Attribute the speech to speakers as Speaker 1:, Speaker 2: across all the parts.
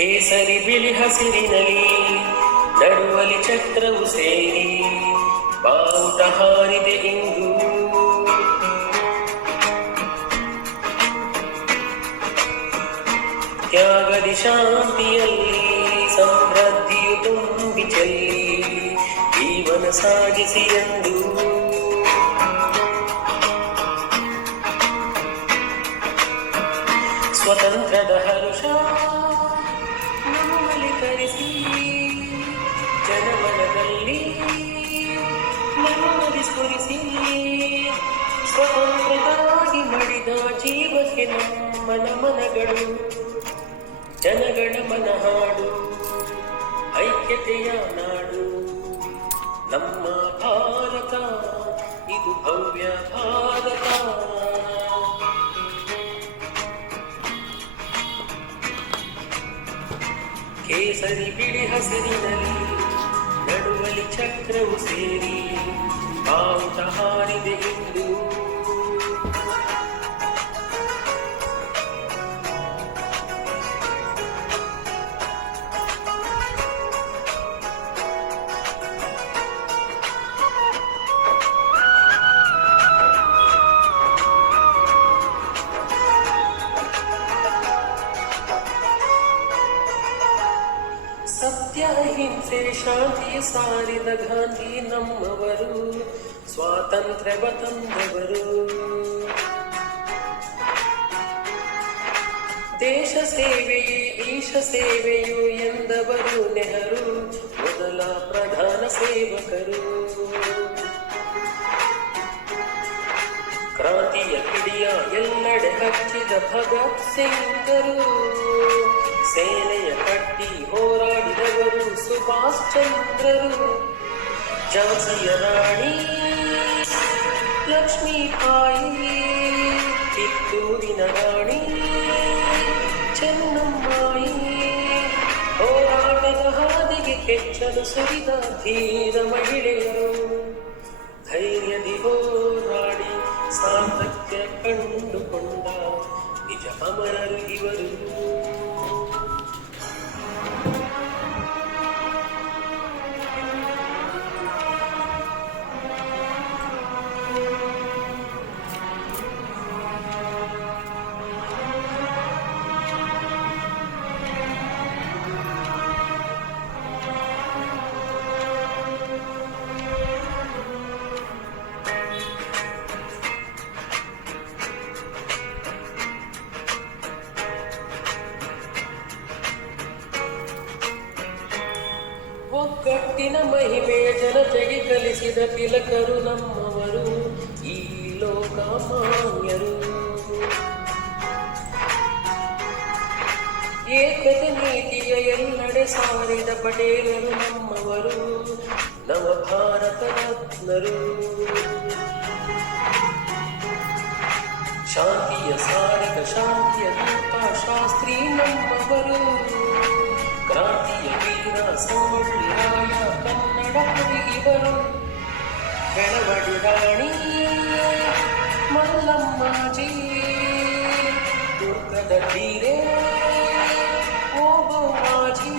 Speaker 1: ಕೇಸರಿ ಬಿಳಿ ಹಸಿರಿನಲಿ ನಡುವಲಿ ಚಕ್ರವು ಸೇರಿ ಬಾವುಟ ಹಾರಿದೆ ಇಂದು. ತ್ಯಾಗದಿ ಶಾಂತಿಯಲ್ಲಿ ಸಮೃದ್ಧಿಯು ತುಂಬಿ ಚೆಲ್ಲಿ ಜೀವನ ಸಾಗಿಸಿ ಎಂದು. ಸ್ವತಂತ್ರದ ಹರುಷ ನಮ್ಮಲ್ಲಿ ತರಿಸಿ ಜನಮನದಲ್ಲಿ ನೆಮ್ಮದಿ ಸ್ಫುರಿಸಿ ಸ್ವತಂತ್ರವಾಗಿ ಮಡಿದ ಜೀವಕ್ಕೆ ನಮ್ಮ ನಮನಗಳು. ಜನಗಳ ಮನ ಹಾಡು ಐಕ್ಯತೆಯ ನಾಡು. ನಮ್ಮ ಭಾರತ, ಇದು ಭವ್ಯ ಭಾರತ. ಕೇಸರಿ ಬಿಳಿ ಹಸಿರಿನಲ್ಲಿ ನಡುವಲಿ ಚಕ್ರವು ಸೇರಿ ಬಾವುಟ ಹಾರಿದೆ ಇಂದು ಸತ್ಯ ಅಹಿಂಸೆ ಶಾಂತಿ ಸಾರಿದ ಗಾಂಧಿ ನಮ್ಮವರು ಸ್ವಾತಂತ್ರ್ಯವ ತಂದವರು. ದೇಶ ಸೇವೆಯೇ ಈಶ ಸೇವೆಯು ಎಂದವರು ನೆಹರು. ಮೊದಲ ಪ್ರಧಾನ ಸೇವಕರು. ಕ್ರಾಂತಿಯ ಕಿಡಿಯ ಎಲ್ಲೆಡೆ ಹಚ್ಚಿದ ಭಗತ್ ಸಿಂಗರು. ಸೇನೆಯ ಕಟ್ಟಿ ಹೋರಾಡಿದವರು ಸುಭಾಷ್ ಚಂದ್ರರು. ಝಾನ್ಸಿಯ ರಾಣಿ ಲಕ್ಷ್ಮೀಬಾಯಿ ಕಿತ್ತೂರಿನ ರಾಣಿ ಚೆನ್ನಮ್ಮಾಯಿ. ಹೋರಾಟದ ಹಾದಿಗೆ ಕೆಚ್ಚಲು ಸುರಿದ ಧೀರ ಮಹಿಳೆಯರು ನಿಜ ಒಗ್ಗಟ್ಟಿನ ಮಹಿಮೆಯ ಜನತೆಗೆ ಕಲಿಸಿದ ತಿಲಕರು ನಮ್ಮವರು, ಈ ಲೋಕ ಮಾನ್ಯರು. ಏಕತೆ ನೀತಿಯ ಎಲ್ಲೆಡೆ ಸಾರಿದ ಪಟೇಲರು ನಮ್ಮವರು ನವ ಭಾರತ ರತ್ನರು. ಶಾಂತಿಯ ಸಾರಿದ ಶಾಂತಿಯ ದೂತ ಶಾಸ್ತ್ರಿ ನಮ್ಮವರು, ಕ್ರಾಂತಿಯ ವೀರ ಕವಿ ಇವರು ಬೆಳವಡಿ ರಾಣಿ ಮಲ್ಲಮ್ಮಾಜಿ, ದುರ್ಗದ ಧೀರೆ. ಓಬವ್ವಾಜಿ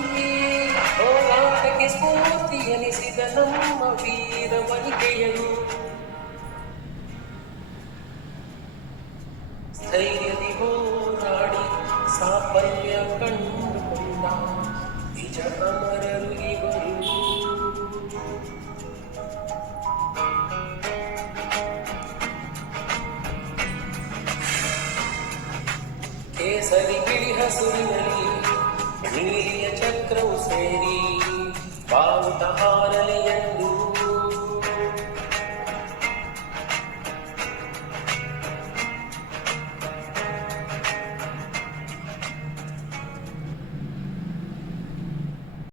Speaker 1: ಹೋರಾಟಕ್ಕೆ ಸ್ಫೂರ್ತಿ ಎನಿಸಿದ ನಮ್ಮ ವೀರ ವನಿಕೆಯರು ಸ್ಥೈರ್ಯದಿ ಹೋರಾಡಿ ಸಾಫಲ್ಯ ಕಂಡುಕೊಂಡ ನಿಜ ಅಮರರು ಬಿಳಿ ಹಸುರಿನಲ್ಲಿ ನೀಲಿಯ ಚಕ್ರವು ಸೇರಿ ಬಾವುಟ ಹಾರಲಿ ಎಂದು